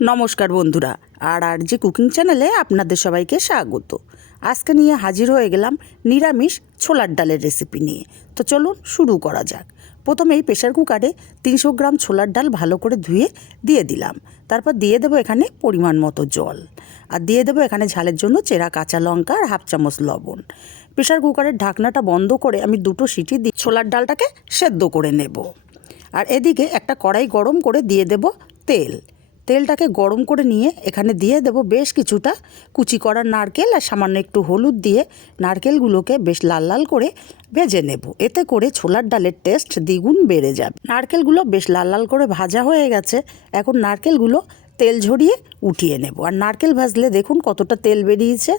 নমস্কার বন্ধুরা, আর যে কুকিং চ্যানেলে আপনাদের সবাইকে স্বাগত। আজকে নিয়ে হাজির হয়ে গেলাম নিরামিষ ছোলার ডালের রেসিপি নিয়ে। তো চলুন শুরু করা যাক। প্রথমেই প্রেশার কুকারে 300 গ্রাম ছোলার ডাল ভালো করে ধুয়ে দিয়ে দিলাম। তারপর দিয়ে দেবো এখানে পরিমাণ মতো জল, আর দিয়ে দেবো এখানে ঝালের জন্য চেরা কাঁচা লঙ্কা আর হাফ চামচ লবণ। প্রেশার কুকারের ঢাকনাটা বন্ধ করে আমি 2টো সিটি দিয়ে ছোলার ডালটাকে সেদ্ধ করে নেব। আর এদিকে একটা কড়াই গরম করে দিয়ে দেব তেলটাকে গরম করে নিয়ে এখানে দিয়ে দেব বেশ কিছুটা কুচি করা নারকেল আর সামান্য একটু হলুদ দিয়ে নারকেলগুলোকে বেশ লাল লাল করে ভেজে নেব। এতে করে ছোলার ডালের টেস্ট দ্বিগুণ বেড়ে যাবে। নারকেলগুলো বেশ লাল লাল করে ভাজা হয়ে গেছে। এখন নারকেলগুলো তেল ঝরিয়ে উঠিয়ে নেব। আর নারকেল ভাজলে দেখুন কতটা তেল বেরিয়েছে।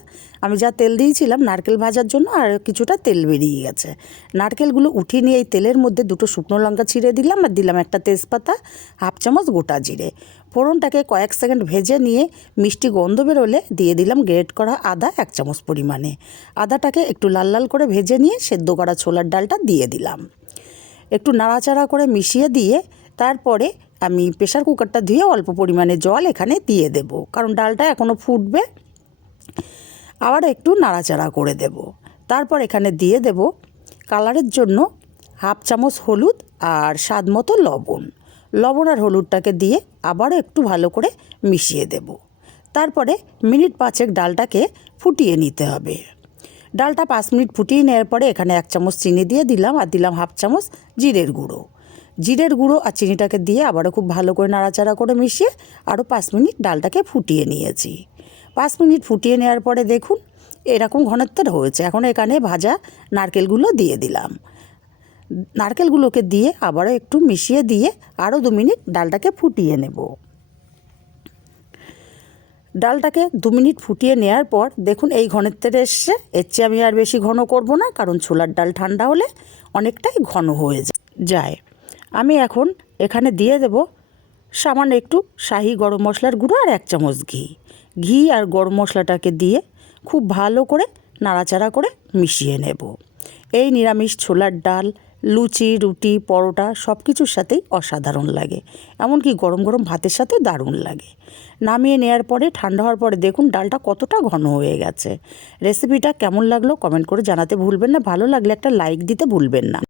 আমি যা তেল দিয়েছিলাম নারকেল ভাজার জন্য আর কিছুটা তেল বেরিয়ে গেছে। নারকেলগুলো উঠিয়ে নিয়ে এই তেলের মধ্যে 2টো শুকনো লঙ্কা ছিঁড়ে দিলাম, আর দিলাম একটা তেজপাতা, হাফ চামচ গোটা জিরে। ফোড়নটাকে কয়েক সেকেন্ড ভেজে নিয়ে মিষ্টি গন্ধ বেরোলে দিয়ে দিলাম গ্রেট করা আদা 1 চামচ পরিমাণে। আদাটাকে একটু লাল লাল করে ভেজে নিয়ে সেদ্ধ করা ছোলার ডালটা দিয়ে দিলাম। একটু নাড়াচাড়া করে মিশিয়ে দিয়ে তারপরে আমি প্রেশার কুকারটা ধুয়ে অল্প পরিমাণে জল এখানে দিয়ে দেব, কারণ ডালটা এখনও ফুটবে। আবার একটু নাড়াচাড়া করে দেব। তারপর এখানে দিয়ে দেব কালারের জন্য হাফ চামচ হলুদ আর স্বাদ মতো লবণ আর হলুদটাকে দিয়ে আবারও একটু ভালো করে মিশিয়ে দেব। তারপরে মিনিট 5 ডালটাকে ফুটিয়ে নিতে হবে। ডালটা 5 মিনিট ফুটিয়ে নেওয়ার পরে এখানে 1 চামচ চিনি দিয়ে দিলাম, আর দিলাম হাফ চামচ জিরের গুঁড়ো আর চিনিটাকে দিয়ে আবারও খুব ভালো করে নাড়াচাড়া করে মিশিয়ে আরও 5 মিনিট ডালটাকে ফুটিয়ে নিয়েছি। 5 মিনিট ফুটিয়ে নেওয়ার পরে দেখুন এরকম ঘনত্বের হয়েছে। এখন এখানে ভাজা নারকেলগুলো দিয়ে দিলাম। নারকেলগুলোকে দিয়ে আবারও একটু মিশিয়ে দিয়ে আরও 2 মিনিট ডালটাকে ফুটিয়ে নেব। ডালটাকে 2 মিনিট ফুটিয়ে নেওয়ার পর দেখুন এই ঘনত্বের এসছে। এর চেয়ে আমি আর বেশি ঘন করব না, কারণ ছোলার ডাল ঠান্ডা হলে অনেকটাই ঘন হয়ে যায়। আমি এখন এখানে দিয়ে দেব সামান্য একটু শাহি গরম মশলার গুঁড়ো আর 1 চামচ ঘি আর গরম মশলাটাকে দিয়ে খুব ভালো করে নাড়াচাড়া করে মিশিয়ে নেব। এই নিরামিষ ছোলার ডাল লুচি, রুটি, পরোটা সব কিছুর সাথেই অসাধারণ লাগে, এমনকি গরম গরম ভাতের সাথেও দারুণ লাগে। নামিয়ে নেওয়ার পরে ঠান্ডা হওয়ার পরে দেখুন ডালটা কতটা ঘন হয়ে গেছে। রেসিপিটা কেমন লাগলো কমেন্ট করে জানাতে ভুলবেন না। ভালো লাগলে একটা লাইক দিতে ভুলবেন না।